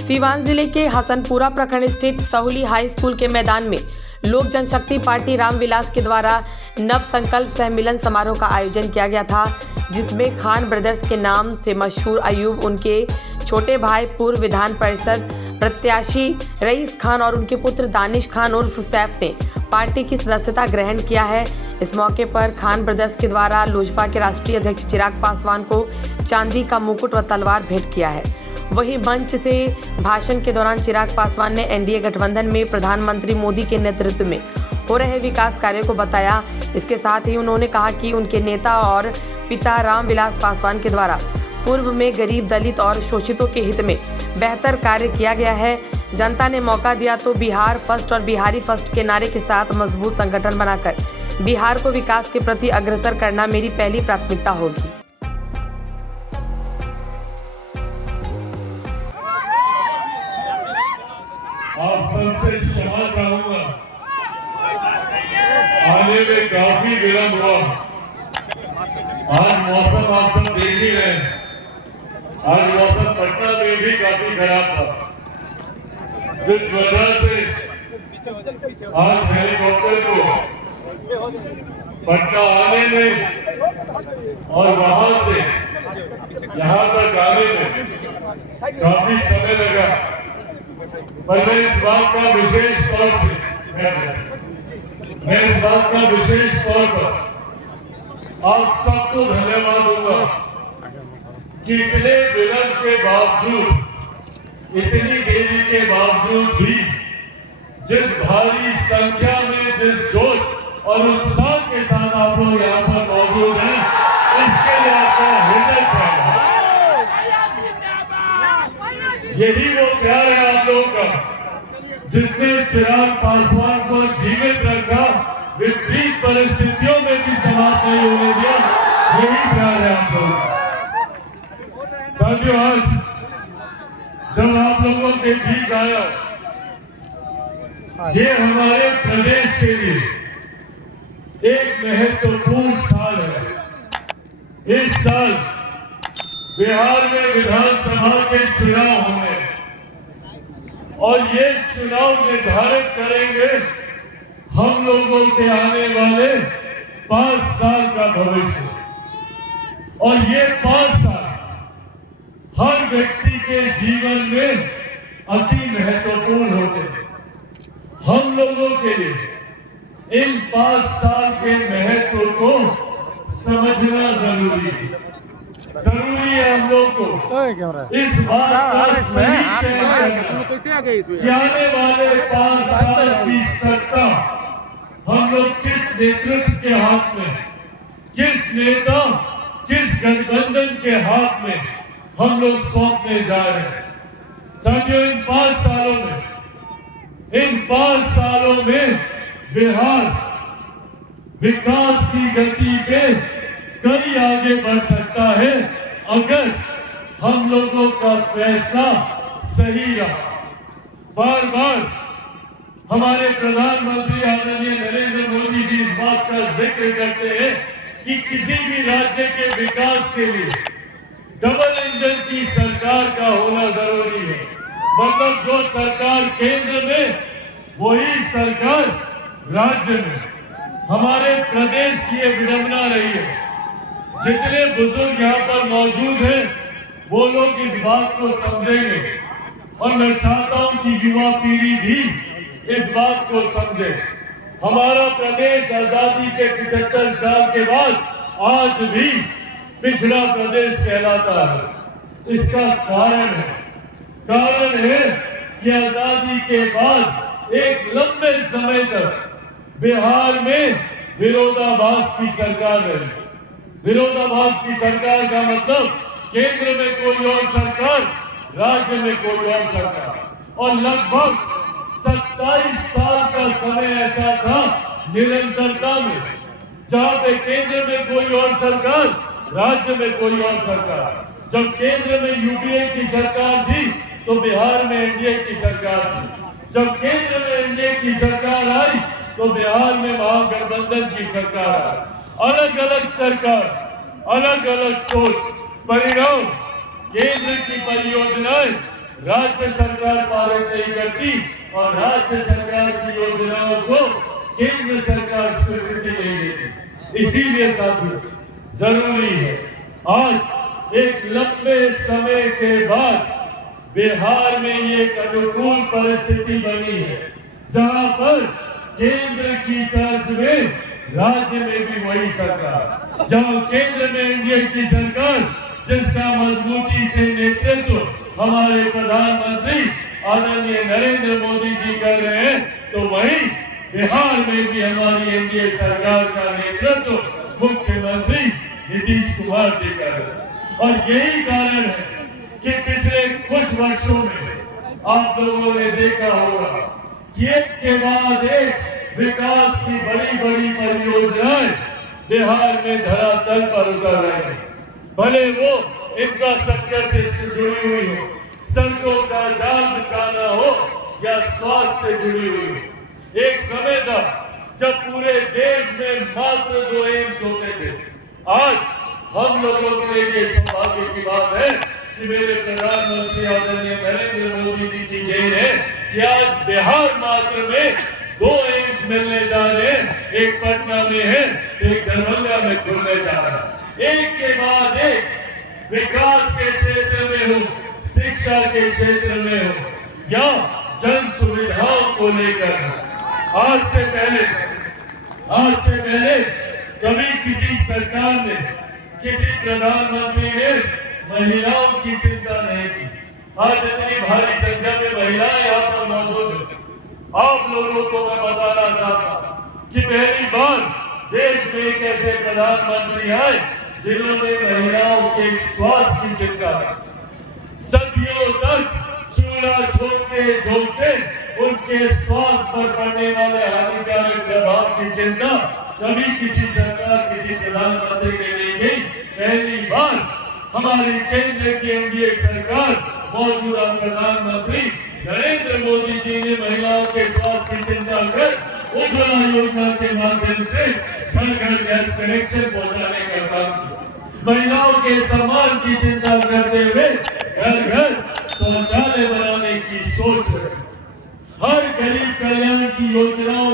सीवान जिले के हसनपुरा प्रखंड स्थित सहुली हाई स्कूल के मैदान में लोक जनशक्ति पार्टी रामविलास के द्वारा नव संकल्प सहमिलन समारोह का आयोजन किया गया था, जिसमें खान ब्रदर्स के नाम से मशहूर अयूब, उनके छोटे भाई पूर्व विधान परिषद प्रत्याशी रईस खान और उनके पुत्र दानिश खान उर्फ सैफ ने पार्टी की सदस्यता ग्रहण किया है। इस मौके पर खान ब्रदर्स के द्वारा लोजपा के राष्ट्रीय अध्यक्ष चिराग पासवान को चांदी का मुकुट व तलवार भेंट किया है। वहीं मंच से भाषण के दौरान चिराग पासवान ने एनडीए गठबंधन में प्रधानमंत्री मोदी के नेतृत्व में हो रहे विकास कार्यों को बताया। इसके साथ ही उन्होंने कहा कि उनके नेता और पिता रामविलास पासवान के द्वारा पूर्व में गरीब, दलित और शोषितों के हित में बेहतर कार्य किया गया है। जनता ने मौका दिया तो बिहार फर्स्ट और बिहारी फर्स्ट के नारे के साथ मजबूत संगठन बनाकर बिहार को विकास के प्रति अग्रसर करना मेरी पहली प्राथमिकता होगी। आप सबसे क्षमा चाहूंगा, आने में काफी विलंब हुआ। आज मौसम आप सब देख ही रहे हैं, आज मौसम पटना में भी काफी खराब था, जिस वजह से आज हेलीकॉप्टर को पटना आने में और वहां से यहाँ तक आने में काफी समय लगा। पर मैं इस बात का विशेष तौर पर आप सबको धन्यवाद दूंगा कि इतने विलंब के बावजूद, इतनी देरी के बावजूद भी जिस भारी संख्या में, जिस जोश और उत्साह के साथ आप लोग यहाँ पर मौजूद हैं, इसके लिए आपका हृदय चाहिए। यही वो प्यार है आप लोगों का जिसने चिराग पासवान को जीवित रखा, विपरीत परिस्थितियों में भी समाप्त नहीं होने दिया। यही प्यार है आप लोगों का। साथियों, आज जब आप लोगों के बीच आया, ये हमारे प्रदेश के लिए एक महत्वपूर्ण साल है। इस साल बिहार में विधानसभा के चुनाव होंगे और ये चुनाव निर्धारित करेंगे हम लोगों के आने वाले 5 साल का भविष्य। और ये 5 साल हर व्यक्ति के जीवन में अति महत्वपूर्ण होते हैं। हम लोगों के लिए इन 5 साल के महत्व को समझना जरूरी है। जरूरी है हम लोग को इस बात का सही चयन करना कि आने वाले 5 साल की सत्ता हम लोग किस नेतृत्व के हाथ में, किस नेता, किस गठबंधन के हाथ में हम लोग सौंपने जा रहे हैं। साथियों, इन 5 सालों में बिहार विकास की गति पे कई आगे बढ़ सकता है अगर हम लोगों का फैसला सही रहा। बार बार हमारे प्रधानमंत्री आदरणीय नरेंद्र मोदी जी इस बात का जिक्र करते हैं कि किसी भी राज्य के विकास के लिए डबल इंजन की सरकार का होना जरूरी है। मतलब जो सरकार केंद्र में, वही सरकार राज्य में। हमारे प्रदेश की ये विडंबना रही है। जितने बुजुर्ग यहाँ पर मौजूद हैं, वो लोग इस बात को समझेंगे और मैं चाहता हूं कि युवा पीढ़ी भी इस बात को समझे। हमारा प्रदेश आजादी के 75 साल के बाद आज भी पिछड़ा प्रदेश कहलाता है। इसका कारण है कि आजादी के बाद एक लंबे समय तक बिहार में विरोधाभास की सरकार रही। विरोधाभास की सरकार का मतलब केंद्र में कोई और सरकार, राज्य में कोई और सरकार। और लगभग 27 साल का समय ऐसा था निरंतरता में, जहां पे केंद्र में कोई और सरकार, राज्य में कोई और सरकार। जब केंद्र में यूपीए की सरकार थी तो बिहार में एनडीए की सरकार थी। जब केंद्र में एनडीए की सरकार आई तो बिहार में महागठबंधन की सरकार आई। अलग अलग सरकार, अलग अलग सोच, परिणाम केंद्र की परियोजनाएं राज्य सरकार पारित नहीं करती और राज्य सरकार की योजनाओं को केंद्र सरकार स्वीकृति नहीं देती। इसीलिए साथियों, जरूरी है आज एक लंबे समय के बाद बिहार में ये एक अनुकूल परिस्थिति बनी है, जहां पर केंद्र की तर्ज में राज्य में भी वही सरकार, जहां केंद्र में एनडीए की सरकार जिसका मजबूती से नेतृत्व हमारे प्रधानमंत्री आदरणीय नरेंद्र मोदी जी कर रहे हैं, तो वहीं बिहार में भी हमारी एनडीए सरकार का नेतृत्व मुख्यमंत्री नीतीश कुमार जी कर रहे हैं। और यही कारण है कि पिछले कुछ वर्षों में आप लोगों ने देखा होगा कि एक के बाद एक विकास की बड़ी बड़ी परियोजनाएं बिहार में धरातल पर उतर रही हैं। भले वो इंफ्रास्ट्रक्चर से जुड़ी हुई हो, सड़कों का जाल बिछाना हो या स्वास्थ्य से जुड़ी हुई हो। एक समय था जब पूरे देश में मात्र 2 एम्स होते थे। आज हम लोगों के लिए ये सौभाग्य की बात है कि मेरे प्रधानमंत्री आदरणीय नरेंद्र मोदी जी की देन है कि आज बिहार मात्र में 2 एम्स मिलने जा रहे हैं। एक पटना में है, एक दरभंगा में खुलने जा रहा है। एक के बाद एक विकास के क्षेत्र में हो, शिक्षा के क्षेत्र में हो या जन सुविधाओं को लेकर। आज से पहले कभी किसी सरकार ने, किसी प्रधानमंत्री ने महिलाओं की चिंता नहीं की। आज इतनी भारी संख्या में महिलाएं यहाँ पर मौजूद हैं। आप लोगों को मैं बताना चाहता कि पहली बार देश में एक ऐसे प्रधानमंत्री आए जिन्होंने महिलाओं के स्वास्थ्य की चिंता की। सदियों तक चूल्हा झोंकते उनके स्वास्थ्य पर पड़ने वाले हानिकारक प्रभाव की चिंता कभी किसी सरकार, किसी प्रधानमंत्री ने नहीं की। पहली बार हमारी केंद्र की एनडीए सरकार, मौजूदा प्रधानमंत्री नरेंद्र मोदी जी ने महिलाओं के स्वास्थ्य की चिंता कर उज्ज्वला योजना के माध्यम से घर घर गैस कनेक्शन पहुंचाने का काम किया। महिलाओं के सम्मान की चिंता करते हुए घर घर शौचालय बनाने की सोच रखी। हर गरीब कल्याण की योजनाओं